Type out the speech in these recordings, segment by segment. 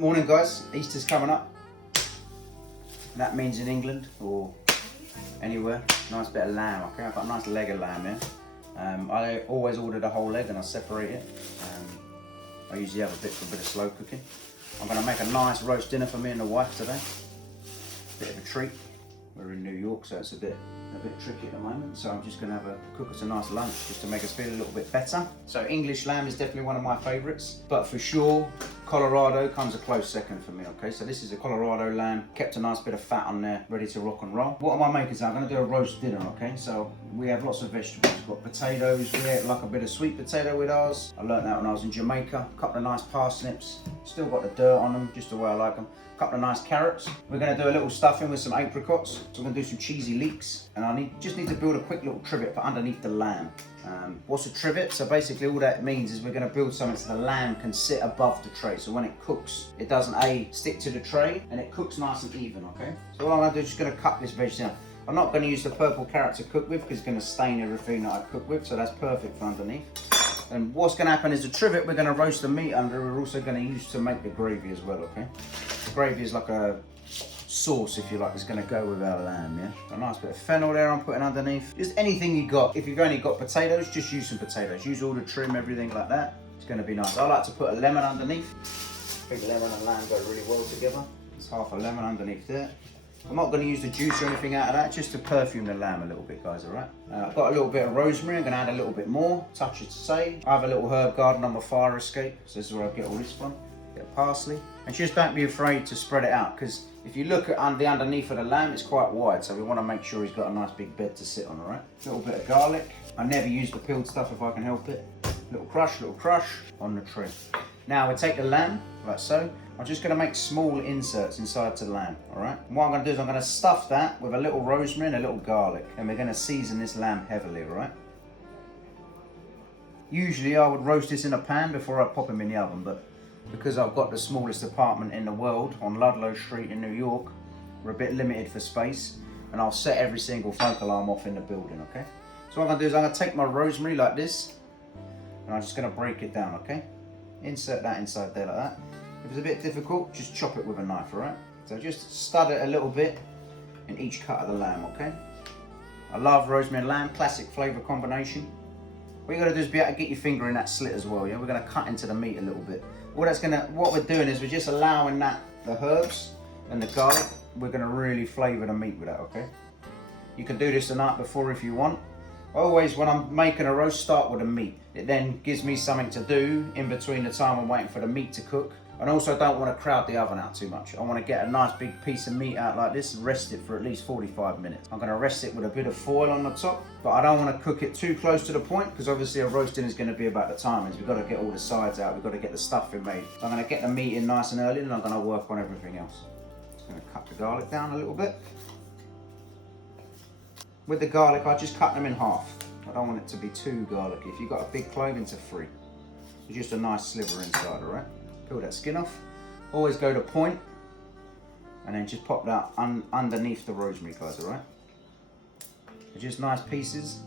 Morning guys, Easter's coming up. That means in England or anywhere, nice bit of lamb, okay? I've got a nice leg of lamb here. I always order the whole leg and I separate it. I usually have a bit for a bit of slow cooking. I'm gonna make a nice roast dinner for me and the wife today. Bit of a treat. We're in New York, so it's a bit tricky at the moment. So I'm just gonna cook us a nice lunch just to make us feel a little bit better. So English lamb is definitely one of my favorites, but for sure, Colorado comes a close second for me, okay? So this is a Colorado lamb, kept a nice bit of fat on there, ready to rock and roll. What am I making today? I'm gonna do a roast dinner, okay? So we have lots of vegetables. We've got potatoes, we like a bit of sweet potato with ours. I learned that when I was in Jamaica. A couple of nice parsnips, still got the dirt on them, just the way I like them. A couple of nice carrots. We're gonna do a little stuffing with some apricots. So we're gonna do some cheesy leeks. And I just need to build a quick little trivet for underneath the lamb. What's a trivet? So basically all that means is we're going to build something so the lamb can sit above the tray. So when it cooks, it doesn't stick to the tray and it cooks nice and even, okay? So all I'm going to do is just going to cut this veg down. I'm not going to use the purple carrot to cook with because it's going to stain everything that I cook with. So that's perfect for underneath. And what's going to happen is the trivet, we're going to roast the meat under. We're also going to use to make the gravy as well, okay? The gravy is like a sauce, if you like, is going to go with our lamb, yeah? A nice bit of fennel there I'm putting underneath. Just anything you got. If you've only got potatoes, just use some potatoes. Use all the trim, everything like that. It's going to be nice. I like to put a lemon underneath. I think lemon and lamb go really well together. There's half a lemon underneath there. I'm not going to use the juice or anything out of that, just to perfume the lamb a little bit, guys, all right? I've got a little bit of rosemary. I'm going to add a little bit more, touch it to say. I have a little herb garden on my fire escape, so this is where I get all this from. Bit of parsley. And just don't be afraid to spread it out, because if you look at the underneath of the lamb, it's quite wide, so we want to make sure he's got a nice big bed to sit on, all right? A little bit of garlic. I never use the peeled stuff if I can help it. Little crush on the tray. Now we take the lamb, like so. I'm just going to make small inserts inside to the lamb, all right? And what I'm going to do is I'm going to stuff that with a little rosemary and a little garlic, and we're going to season this lamb heavily, all right? Usually I would roast this in a pan before I pop him in the oven, but because I've got the smallest apartment in the world on Ludlow Street in New York, we're a bit limited for space, and I'll set every single smoke alarm off in the building, okay? So what I'm going to do is I'm going to take my rosemary like this, and I'm just going to break it down, okay? Insert that inside there like that. If it's a bit difficult, just chop it with a knife, all right? So just stud it a little bit in each cut of the lamb, okay? I love rosemary and lamb, classic flavour combination. What you got to do is be able to get your finger in that slit as well, yeah? We're going to cut into the meat a little bit. What we're doing is we're just allowing the herbs and the garlic, we're going to really flavour the meat with that, okay? You can do this the night before if you want. Always, when I'm making a roast, start with the meat. It then gives me something to do in between the time I'm waiting for the meat to cook. And also don't want to crowd the oven out too much. I want to get a nice big piece of meat out like this and rest it for at least 45 minutes. I'm going to rest it with a bit of foil on the top, but I don't want to cook it too close to the point because obviously a roasting is going to be about the timings. We've got to get all the sides out, we've got to get the stuffing made. So I'm going to get the meat in nice and early and I'm going to work on everything else. Just going to cut the garlic down a little bit. With the garlic, I just cut them in half. I don't want it to be too garlicky. If you've got a big clove, into 3. It's just a nice sliver inside, all right? Peel that skin off. Always go to point, and then just pop that underneath the rosemary, guys, all right? They're just nice pieces.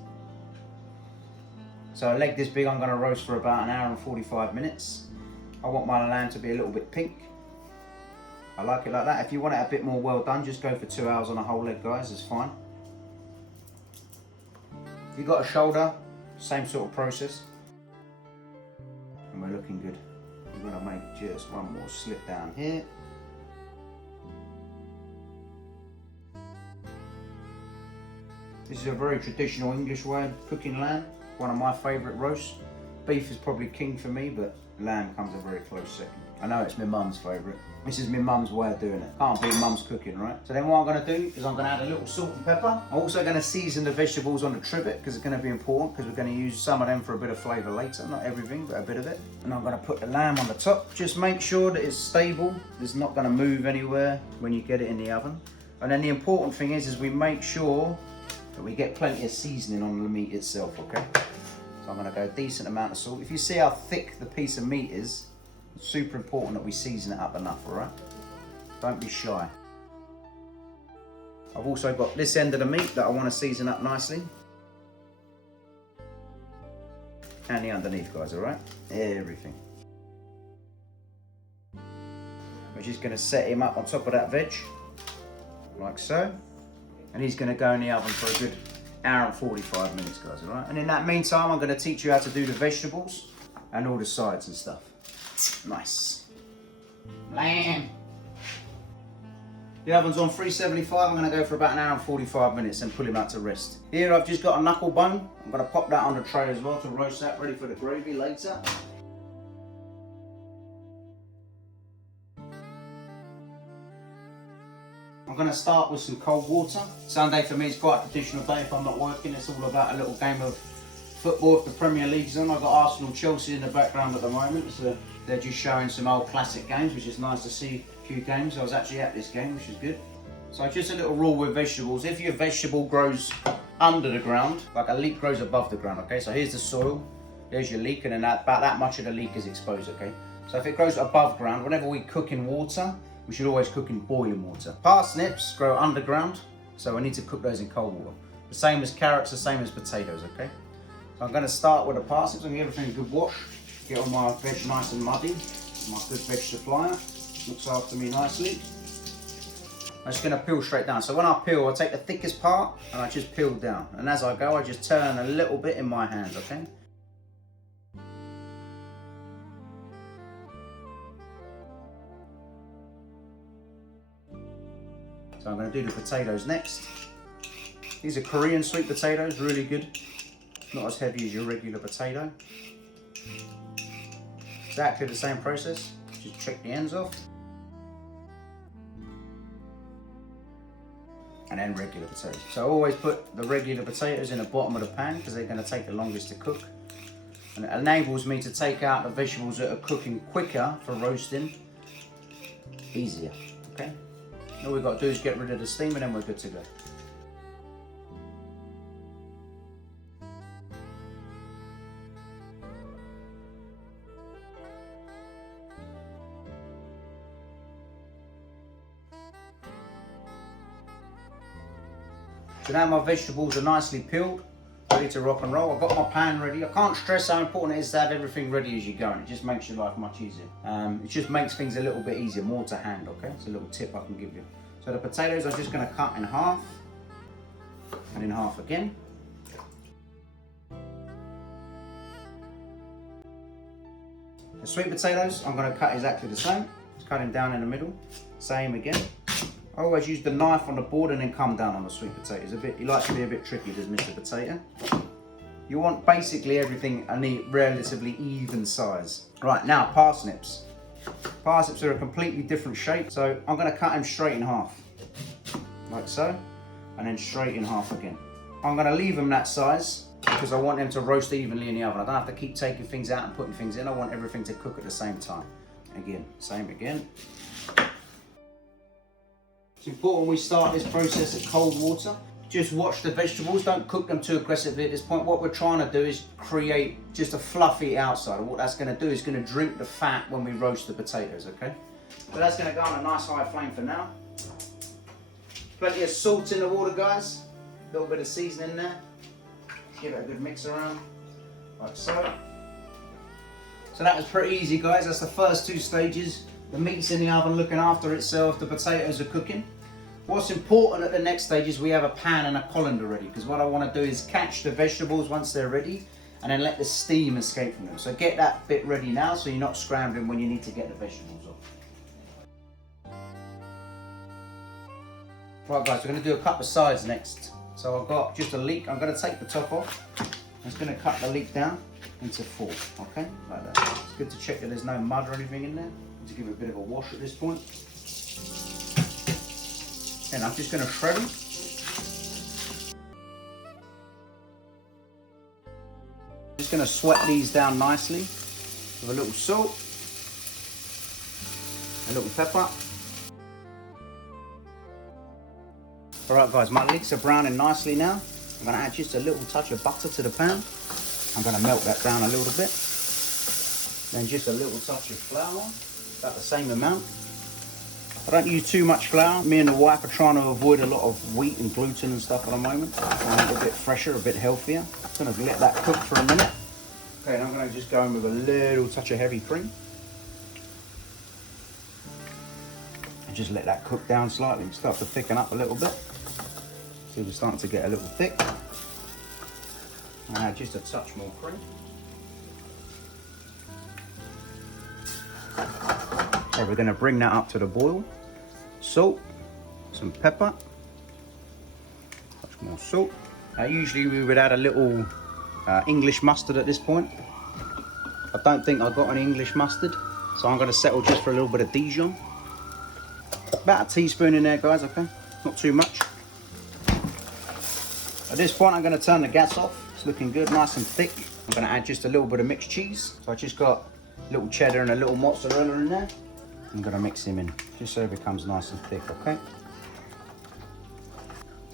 So a leg this big, I'm gonna roast for about 1 hour and 45 minutes. I want my lamb to be a little bit pink. I like it like that. If you want it a bit more well done, just go for 2 hours on a whole leg, guys, it's fine. If you've got a shoulder, same sort of process. And we're looking good. I'm going to make just one more slip down here. This is a very traditional English way of cooking lamb. One of my favourite roasts. Beef is probably king for me, but lamb comes a very close second. I know it's my mum's favourite. This is my mum's way of doing it. Can't beat mum's cooking, right? So then what I'm going to do is I'm going to add a little salt and pepper. I'm also going to season the vegetables on the trivet because it's going to be important because we're going to use some of them for a bit of flavour later. Not everything, but a bit of it. And I'm going to put the lamb on the top. Just make sure that it's stable. It's not going to move anywhere when you get it in the oven. And then the important thing is we make sure that we get plenty of seasoning on the meat itself, okay? So I'm going to go a decent amount of salt. If you see how thick the piece of meat is, it's super important that we season it up enough, all right? Don't be shy. I've also got this end of the meat that I want to season up nicely. And the underneath, guys, all right? Everything. we're just going to set him up on top of that veg, like so. And he's going to go in the oven for a good hour and 45 minutes, guys, all right? And in that meantime, I'm going to teach you how to do the vegetables and all the sides and stuff. Nice. Lamb. The oven's on 375. I'm going to go for about an hour and 45 minutes and pull him out to rest. Here I've just got a knuckle bone. I'm going to pop that on the tray as well to roast that, ready for the gravy later. I'm going to start with some cold water. Sunday for me is quite a traditional day if I'm not working. It's all about a little game of football if the Premier League's on. I've got Arsenal, Chelsea in the background at the moment. So they're just showing some old classic games, which is nice to see. Few games. I was actually at this game, which is good. So just a little rule with vegetables. If your vegetable grows under the ground, like a leek grows above the ground, okay? So here's the soil, there's your leek, and then about that much of the leek is exposed, okay? So if it grows above ground, whenever we cook in water, we should always cook in boiling water. Parsnips grow underground, so we need to cook those in cold water. The same as carrots, the same as potatoes, okay? So I'm going to start with the parsnips. I'm going to give everything a good wash, get all my veg nice and muddy. My good veg supplier looks after me nicely. I'm just going to peel straight down. So when I peel, I take the thickest part and I just peel down. And as I go, I just turn a little bit in my hands, okay? So I'm going to do the potatoes next. These are Korean sweet potatoes, really good. Not as heavy as your regular potato. Exactly the same process, just check the ends off. And then regular potatoes. So I always put the regular potatoes in the bottom of the pan because they're going to take the longest to cook. And it enables me to take out the vegetables that are cooking quicker for roasting easier, okay? All we've got to do is get rid of the steam and then we're good to go. So now my vegetables are nicely peeled, ready to rock and roll. I've got my pan ready. I can't stress how important it is to have everything ready as you go, and it just makes your life much easier. It just makes things a little bit easier, more to handle, okay? It's a little tip I can give you. So the potatoes I'm just going to cut in half, and in half again. The sweet potatoes I'm going to cut exactly the same. Just cut them down in the middle, same again. I always use the knife on the board and then come down on the sweet potatoes. He likes to be a bit tricky, does Mr. Potato. You want basically everything a neat, relatively even size. Right, now parsnips. Parsnips are a completely different shape, so I'm going to cut them straight in half. Like so, and then straight in half again. I'm going to leave them that size because I want them to roast evenly in the oven. I don't have to keep taking things out and putting things in. I want everything to cook at the same time. Again, same again. It's important we start this process at cold water. Just watch the vegetables, don't cook them too aggressively at this point. What we're trying to do is create just a fluffy outside. And what that's going to do is going to drink the fat when we roast the potatoes, okay? So that's going to go on a nice high flame for now. Plenty of salt in the water, guys. A little bit of seasoning there. Give it a good mix around, like so. So that was pretty easy, guys. That's the first two stages. The meat's in the oven looking after itself, the potatoes are cooking. What's important at the next stage is we have a pan and a colander ready, because what I want to do is catch the vegetables once they're ready and then let the steam escape from them. So get that bit ready now so you're not scrambling when you need to get the vegetables off. Right guys, we're going to do a couple of sides next. So I've got just a leek. I'm going to take the top off. I'm just going to cut the leek down into 4, okay? Like that. It's good to check that there's no mud or anything in there. To give it a bit of a wash at this point. And I'm just going to shred them. Just going to sweat these down nicely with a little salt, a little pepper. Alright guys, my leeks are browning nicely now. I'm going to add just a little touch of butter to the pan. I'm going to melt that down a little bit. Then just a little touch of flour. About the same amount. I don't use too much flour. Me and the wife are trying to avoid a lot of wheat and gluten and stuff at the moment. I want it a bit fresher, a bit healthier. I'm going to let that cook for a minute. Okay, and I'm going to just go in with a little touch of heavy cream. Just let that cook down slightly. Start to thicken up a little bit. See, we're starting to get a little thick. And add just a touch more cream. So we're going to bring that up to the boil. Salt, some pepper, touch more salt. Usually we would add a little English mustard at this point. I don't think I've got any English mustard, so I'm going to settle just for a little bit of Dijon. About a teaspoon in there, guys, okay? Not too much. At this point, I'm going to turn the gas off. It's looking good, nice and thick. I'm going to add just a little bit of mixed cheese. So I just got a little cheddar and a little mozzarella in there. I'm going to mix him in, just so it becomes nice and thick, okay?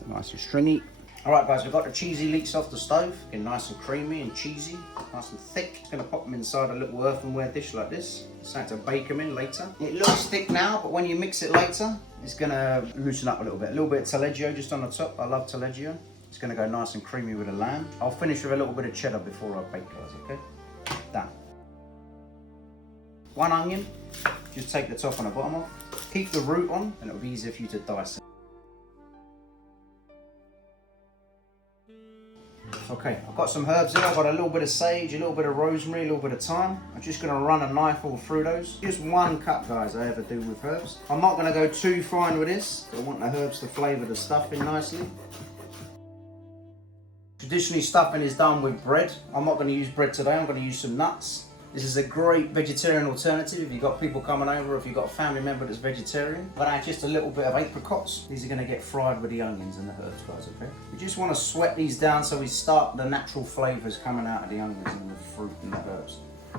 Nice and stringy. All right, guys, we've got the cheesy leeks off the stove. Getting nice and creamy and cheesy, nice and thick. Just going to pop them inside a little earthenware dish like this. Starting to bake them in later. It looks thick now, but when you mix it later, it's going to loosen up a little bit. A little bit of taleggio just on the top. I love taleggio. It's going to go nice and creamy with the lamb. I'll finish with a little bit of cheddar before I bake, guys, okay? Done. One onion. Just take the top and the bottom off. Keep the root on, and it'll be easier for you to dice it. Okay, I've got some herbs here. I've got a little bit of sage, a little bit of rosemary, a little bit of thyme. I'm just going to run a knife all through those. Just one cut, guys, I ever do with herbs. I'm not going to go too fine with this. I want the herbs to flavour the stuffing nicely. Traditionally, stuffing is done with bread. I'm not going to use bread today. I'm going to use some nuts. This is a great vegetarian alternative if you've got people coming over, or if you've got a family member that's vegetarian. I'm going to add just a little bit of apricots. These are going to get fried with the onions and the herbs, guys, okay? We just want to sweat these down so we start the natural flavours coming out of the onions and the fruit and the herbs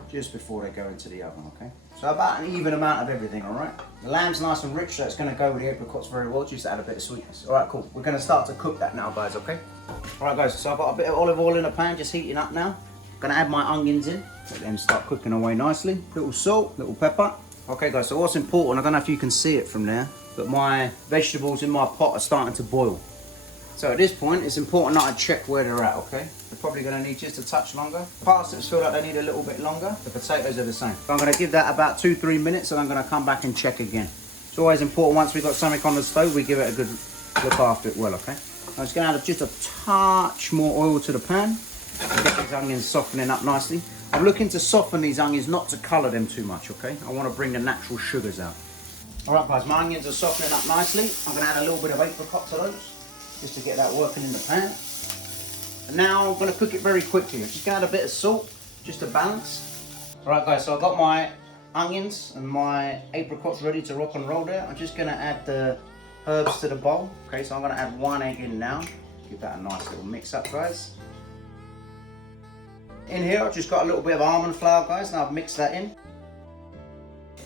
just before they go into the oven, okay? So about an even amount of everything, all right? The lamb's nice and rich, so it's going to go with the apricots very well, just to add a bit of sweetness. All right, cool. We're going to start to cook that now, guys, okay? All right, guys, so I've got a bit of olive oil in the pan, just heating up now. Gonna add my onions in, let them start cooking away nicely. Little salt, little pepper. Okay, guys, so what's important, I don't know if you can see it from there, but my vegetables in my pot are starting to boil. So at this point, it's important that I check where they're at, okay? They're probably gonna need just a touch longer. Parsnips feel like they need a little bit longer. The potatoes are the same. So I'm gonna give that about 2-3 minutes, and I'm gonna come back and check again. It's always important, once we've got something on the stove, we give it a good look after it well, okay? I'm just gonna add just a touch more oil to the pan. Get these onions softening up nicely. I'm looking to soften these onions, not to colour them too much, okay? I want to bring the natural sugars out. All right, guys, my onions are softening up nicely. I'm going to add a little bit of apricot to those, just to get that working in the pan. And now I'm going to cook it very quickly. I'm just going to add a bit of salt, just to balance. All right, guys, so I've got my onions and my apricots ready to rock and roll there. I'm just going to add the herbs to the bowl. Okay, so I'm going to add 1 egg in now. Give that a nice little mix up, guys. In here, I've just got a little bit of almond flour, guys, and I've mixed that in.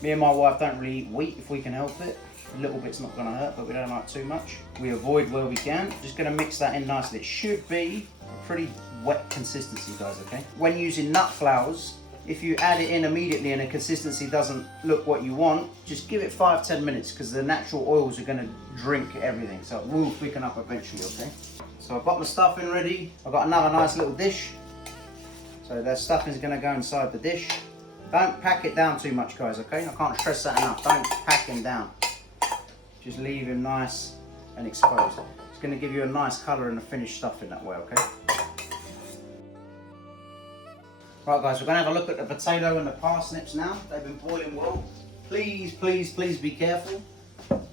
Me and my wife don't really eat wheat if we can help it. A little bit's not going to hurt, but we don't like too much. We avoid where we can. Just going to mix that in nicely. It should be a pretty wet consistency, guys, okay? When using nut flours, if you add it in immediately and the consistency doesn't look what you want, just give it 5-10 minutes, because the natural oils are going to drink everything. So it will thicken up eventually, okay? So I've got my stuffing ready. I've got another nice little dish. So that stuffing is going to go inside the dish. Don't pack it down too much, guys, okay? I can't stress that enough. Don't pack him down. Just leave him nice and exposed. It's going to give you a nice colour and a finished stuffing that way, okay? Right, guys, we're going to have a look at the potato and the parsnips now. They've been boiling well. Please, please, please be careful.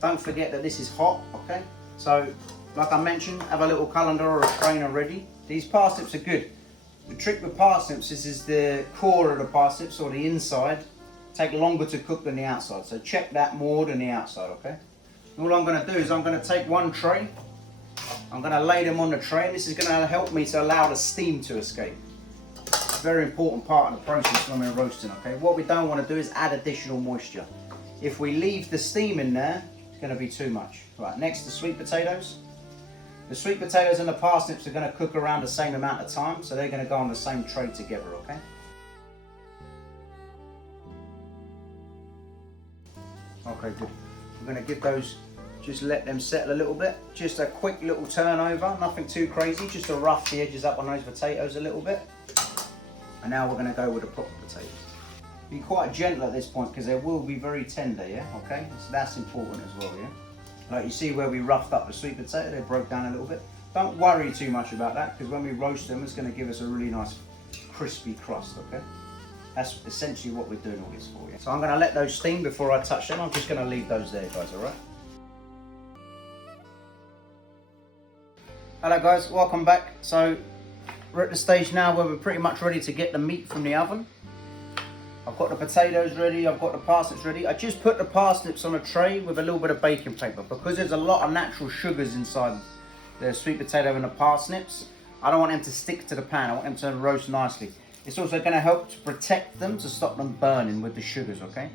Don't forget that this is hot, okay? So, like I mentioned, have a little colander or a strainer ready. These parsnips are good. The trick with parsnips is the core of the parsnips, or the inside, take longer to cook than the outside. So check that more than the outside, okay? All I'm going to do is I'm going to take one tray. I'm going to lay them on the tray, and this is going to help me to allow the steam to escape. It's a very important part of the process when we're roasting, okay? What we don't want to do is add additional moisture. If we leave the steam in there, it's going to be too much. Right, next the sweet potatoes. The sweet potatoes and the parsnips are going to cook around the same amount of time, so they're going to go on the same tray together, okay? Okay, good. We're going to give those, just let them settle a little bit. Just a quick little turnover, nothing too crazy, just to rough the edges up on those potatoes a little bit. And now we're going to go with the proper potatoes. Be quite gentle at this point because they will be very tender, yeah? Okay, so that's important as well, yeah? Like you see where we roughed up the sweet potato, they broke down a little bit. Don't worry too much about that because when we roast them, it's going to give us a really nice crispy crust, okay? That's essentially what we're doing all this for, yeah? So I'm going to let those steam before I touch them. I'm just going to leave those there, guys, all right? Hello guys, welcome back. So we're at the stage now where we're pretty much ready to get the meat from the oven. I've got the potatoes ready, I've got the parsnips ready. I just put the parsnips on a tray with a little bit of baking paper because there's a lot of natural sugars inside the sweet potato and the parsnips. I don't want them to stick to the pan, I want them to roast nicely. It's also going to help to protect them, to stop them burning with the sugars, okay?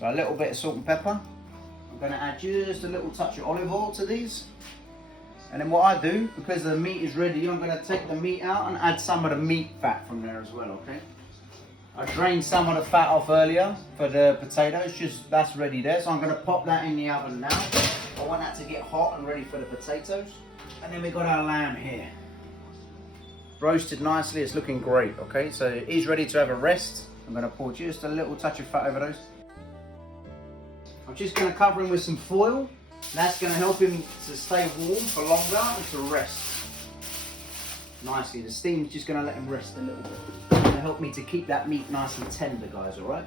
So a little bit of salt and pepper. I'm going to add just a little touch of olive oil to these. And then what I do, because the meat is ready, I'm going to take the meat out and add some of the meat fat from there as well, okay? I drained some of the fat off earlier for the potatoes, just that's ready there. So I'm going to pop that in the oven now. I want that to get hot and ready for the potatoes. And then we've got our lamb here. Roasted nicely, it's looking great, okay? So it is ready to have a rest. I'm going to pour just a little touch of fat over those. I'm just going to cover him with some foil. That's going to help him to stay warm for longer and to rest nicely. The steam's just going to let him rest a little bit. It's going to help me to keep that meat nice and tender, guys, all right?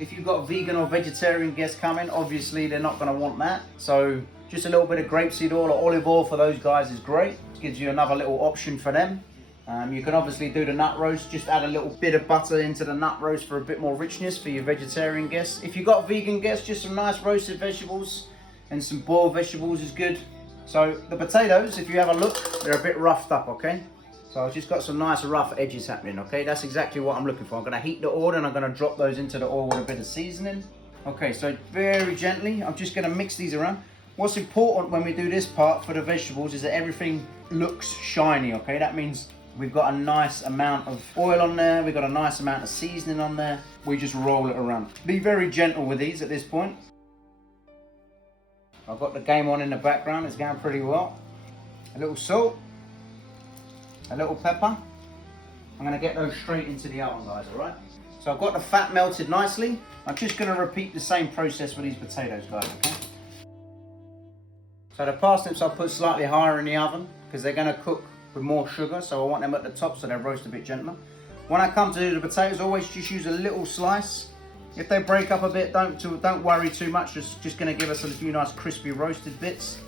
If you've got vegan or vegetarian guests coming, obviously they're not going to want that. So just a little bit of grapeseed oil or olive oil for those guys is great. It gives you another little option for them. You can obviously do the nut roast, just add a little bit of butter into the nut roast for a bit more richness for your vegetarian guests. If you've got vegan guests, just some nice roasted vegetables and some boiled vegetables is good. So the potatoes, if you have a look, they're a bit roughed up, okay? So I've just got some nice rough edges happening, okay? That's exactly what I'm looking for. I'm gonna heat the oil and I'm gonna drop those into the oil with a bit of seasoning. Okay, so very gently, I'm just gonna mix these around. What's important when we do this part for the vegetables is that everything looks shiny, okay? That means we've got a nice amount of oil on there, we've got a nice amount of seasoning on there. We just roll it around. Be very gentle with these at this point. I've got the game on in the background, it's going pretty well. A little salt, a little pepper. I'm gonna get those straight into the oven, guys, all right? So I've got the fat melted nicely. I'm just gonna repeat the same process for these potatoes, guys, okay? So the parsnips I'll put slightly higher in the oven because they're gonna cook with more sugar, so I want them at the top so they roast a bit gentler. When I come to do the potatoes, always just use a little slice. If they break up a bit, don't worry too much. It's just going to give us a few nice crispy roasted bits.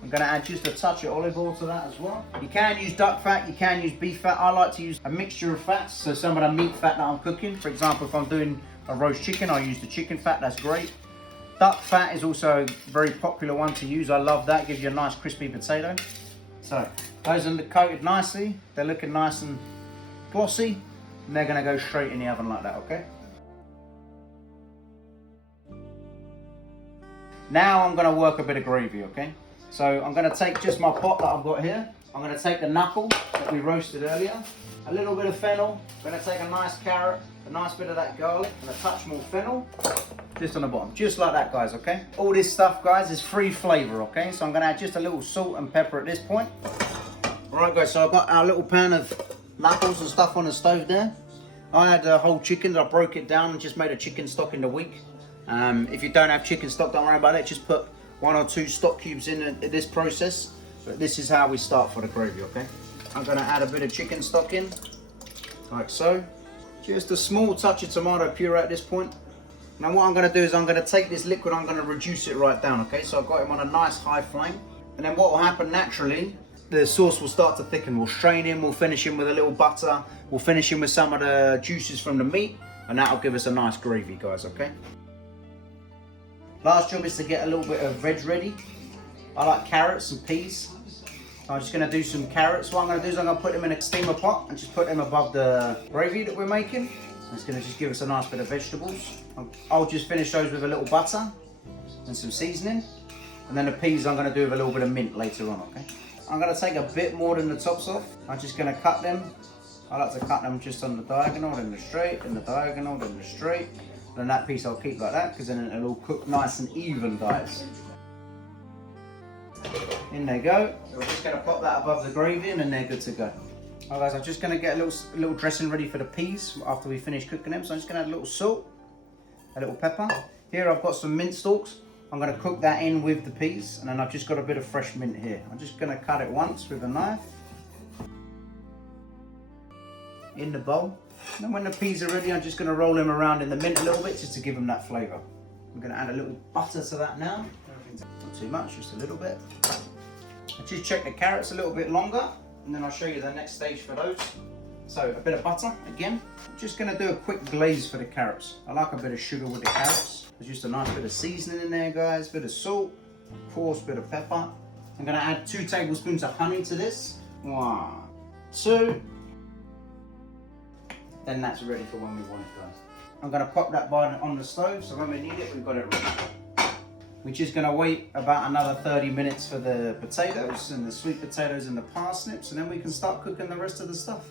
I'm going to add just a touch of olive oil to that as well. You can use duck fat, you can use beef fat. I like to use a mixture of fats. So some of the meat fat that I'm cooking, for example, if I'm doing a roast chicken, I use the chicken fat, that's great. Duck fat is also a very popular one to use. I love that, it gives you a nice crispy potato. So those are coated nicely. They're looking nice and glossy. And they're going to go straight in the oven like that, okay? Now I'm going to work a bit of gravy, okay? So I'm going to take just my pot that I've got here. I'm going to take the knuckle that we roasted earlier, a little bit of fennel. I'm going to take a nice carrot, a nice bit of that garlic, and a touch more fennel, just on the bottom, just like that, guys, okay? All this stuff, guys, is free flavor, okay? So I'm going to add just a little salt and pepper at this point. All right, guys, so I've got our little pan of knuckles and stuff on the stove there. I had a whole chicken, I broke it down and just made a chicken stock in the week. If you don't have chicken stock, don't worry about it. Just put 1 or 2 stock cubes in this process. But this is how we start for the gravy, okay? I'm going to add a bit of chicken stock in, like so. Just a small touch of tomato puree at this point. Now what I'm going to do is I'm going to take this liquid, I'm going to reduce it right down, okay? So I've got him on a nice high flame. And then what will happen naturally, the sauce will start to thicken. We'll strain him, we'll finish him with a little butter. We'll finish him with some of the juices from the meat. And that'll give us a nice gravy, guys, okay? Last job is to get a little bit of veg ready. I like carrots and peas. So I'm just going to do some carrots. What I'm going to do is I'm going to put them in a steamer pot and just put them above the gravy that we're making. It's going to just give us a nice bit of vegetables. I'll just finish those with a little butter and some seasoning. And then the peas I'm going to do with a little bit of mint later on, okay? I'm going to take a bit more than the tops off. I'm just going to cut them. I like to cut them just on the diagonal, then the straight, then the diagonal, then the straight. And that piece I'll keep like that because then it'll all cook nice and even, guys. In they go. So we're just going to pop that above the gravy and then they're good to go. Alright guys, I'm just going to get a little dressing ready for the peas after we finish cooking them. So I'm just going to add a little salt, a little pepper. Here I've got some mint stalks. I'm going to cook that in with the peas, and then I've just got a bit of fresh mint here. I'm just going to cut it once with a knife in the bowl. And then when the peas are ready, I'm just going to roll them around in the mint a little bit just to give them that flavour. I'm going to add a little butter to that now. Not too much, just a little bit. I just check the carrots a little bit longer, and then I'll show you the next stage for those. So a bit of butter again. I'm just going to do a quick glaze for the carrots. I like a bit of sugar with the carrots. There's just a nice bit of seasoning in there, guys. Bit of salt, of course, bit of pepper. I'm going to add 2 tablespoons of honey to this. 1, 2. Then that's ready for when we want it, guys. I'm going to pop that on the stove, so when we need it, we've got it ready. We're just going to wait about another 30 minutes for the potatoes and the sweet potatoes and the parsnips, and then we can start cooking the rest of the stuff.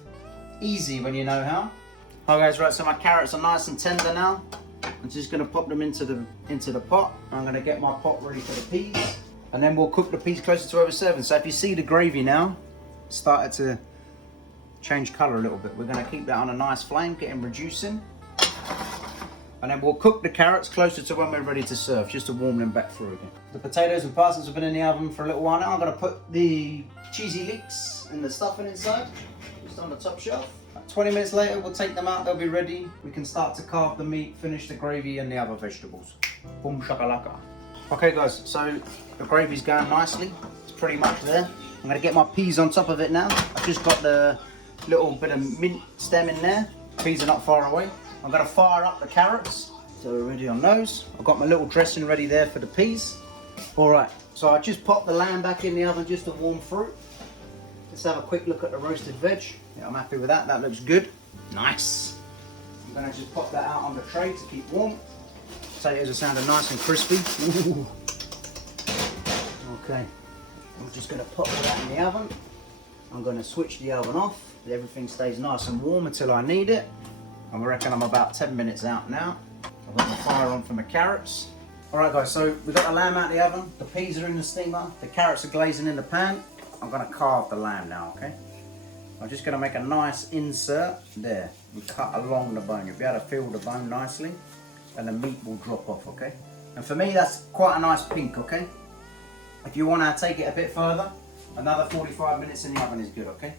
Easy when you know how. Alright guys, right, so my carrots are nice and tender now. I'm just going to pop them into the pot. I'm going to get my pot ready for the peas, and then we'll cook the peas closer to where we're serving. So if you see the gravy now started to change colour a little bit, we're going to keep that on a nice flame, get them reducing. And then we'll cook the carrots closer to when we're ready to serve, just to warm them back through again. The potatoes and parsnips have been in the oven for a little while now. I'm going to put the cheesy leeks and the stuffing inside, just on the top shelf. 20 minutes later, we'll take them out, they'll be ready. We can start to carve the meat, finish the gravy and the other vegetables. Boom shakalaka. Okay guys, so the gravy's going nicely. It's pretty much there. I'm going to get my peas on top of it now. I've just got the little bit of mint stem in there. Peas are not far away. I'm going to fire up the carrots, so we're ready on those. I've got my little dressing ready there for the peas. Alright, so I just popped the lamb back in the oven just to warm through. Let's have a quick look at the roasted veg. Yeah, I'm happy with that, that looks good. Nice. I'm going to just pop that out on the tray to keep warm. Potatoes are sounding nice and crispy. Ooh. Okay, I'm just going to pop that in the oven. I'm going to switch the oven off. Everything stays nice and warm until I need it. I reckon I'm about 10 minutes out now. I've got the fire on for my carrots. Alright guys, so we've got the lamb out of the oven, the peas are in the steamer, the carrots are glazing in the pan. I'm going to carve the lamb now, okay? I'm just going to make a nice insert there and cut along the bone. You'll be able to feel the bone nicely and the meat will drop off, okay? And for me, that's quite a nice pink, okay? If you want to take it a bit further, another 45 minutes in the oven is good, okay?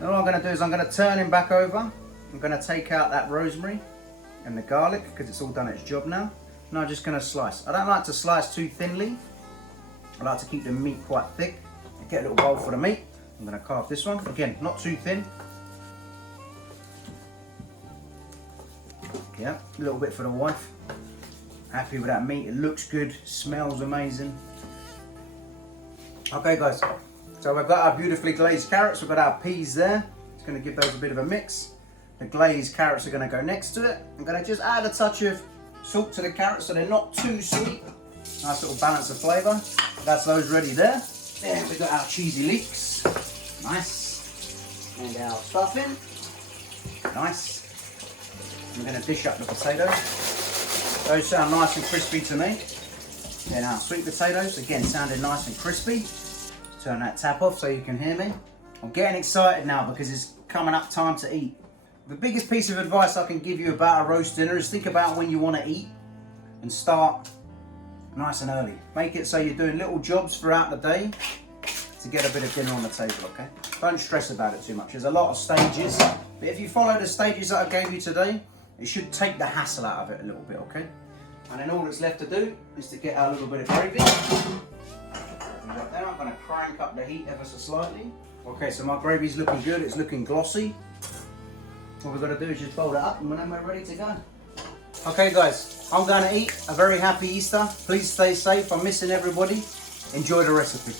Then what I'm going to do is I'm going to turn him back over. I'm going to take out that rosemary and the garlic because it's all done its job now. And I'm just going to slice. I don't like to slice too thinly. I like to keep the meat quite thick. Get a little bowl for the meat. I'm going to carve this one. Again, not too thin. Yeah, a little bit for the wife. Happy with that meat. It looks good. Smells amazing. Okay guys, so we've got our beautifully glazed carrots. We've got our peas there. It's going to give those a bit of a mix. The glazed carrots are going to go next to it. I'm going to just add a touch of salt to the carrots so they're not too sweet. Nice little balance of flavour. That's those ready there. Then we've got our cheesy leeks. Nice. And our stuffing. Nice. I'm going to dish up the potatoes. Those sound nice and crispy to me. Then our sweet potatoes, again sounding nice and crispy. Turn that tap off so you can hear me. I'm getting excited now because it's coming up time to eat. The biggest piece of advice I can give you about a roast dinner is think about when you want to eat and start nice and early. Make it so you're doing little jobs throughout the day to get a bit of dinner on the table, okay? Don't stress about it too much. There's a lot of stages, but if you follow the stages that I gave you today, it should take the hassle out of it a little bit, okay? And then all that's left to do is to get our little bit of gravy. Right there, I'm going to crank up the heat ever so slightly. Okay, so my gravy's looking good, it's looking glossy. What we've got to do is just fold it up and then we're ready to go. Okay guys, I'm going to eat. A very happy Easter. Please stay safe. I'm missing everybody. Enjoy the recipe.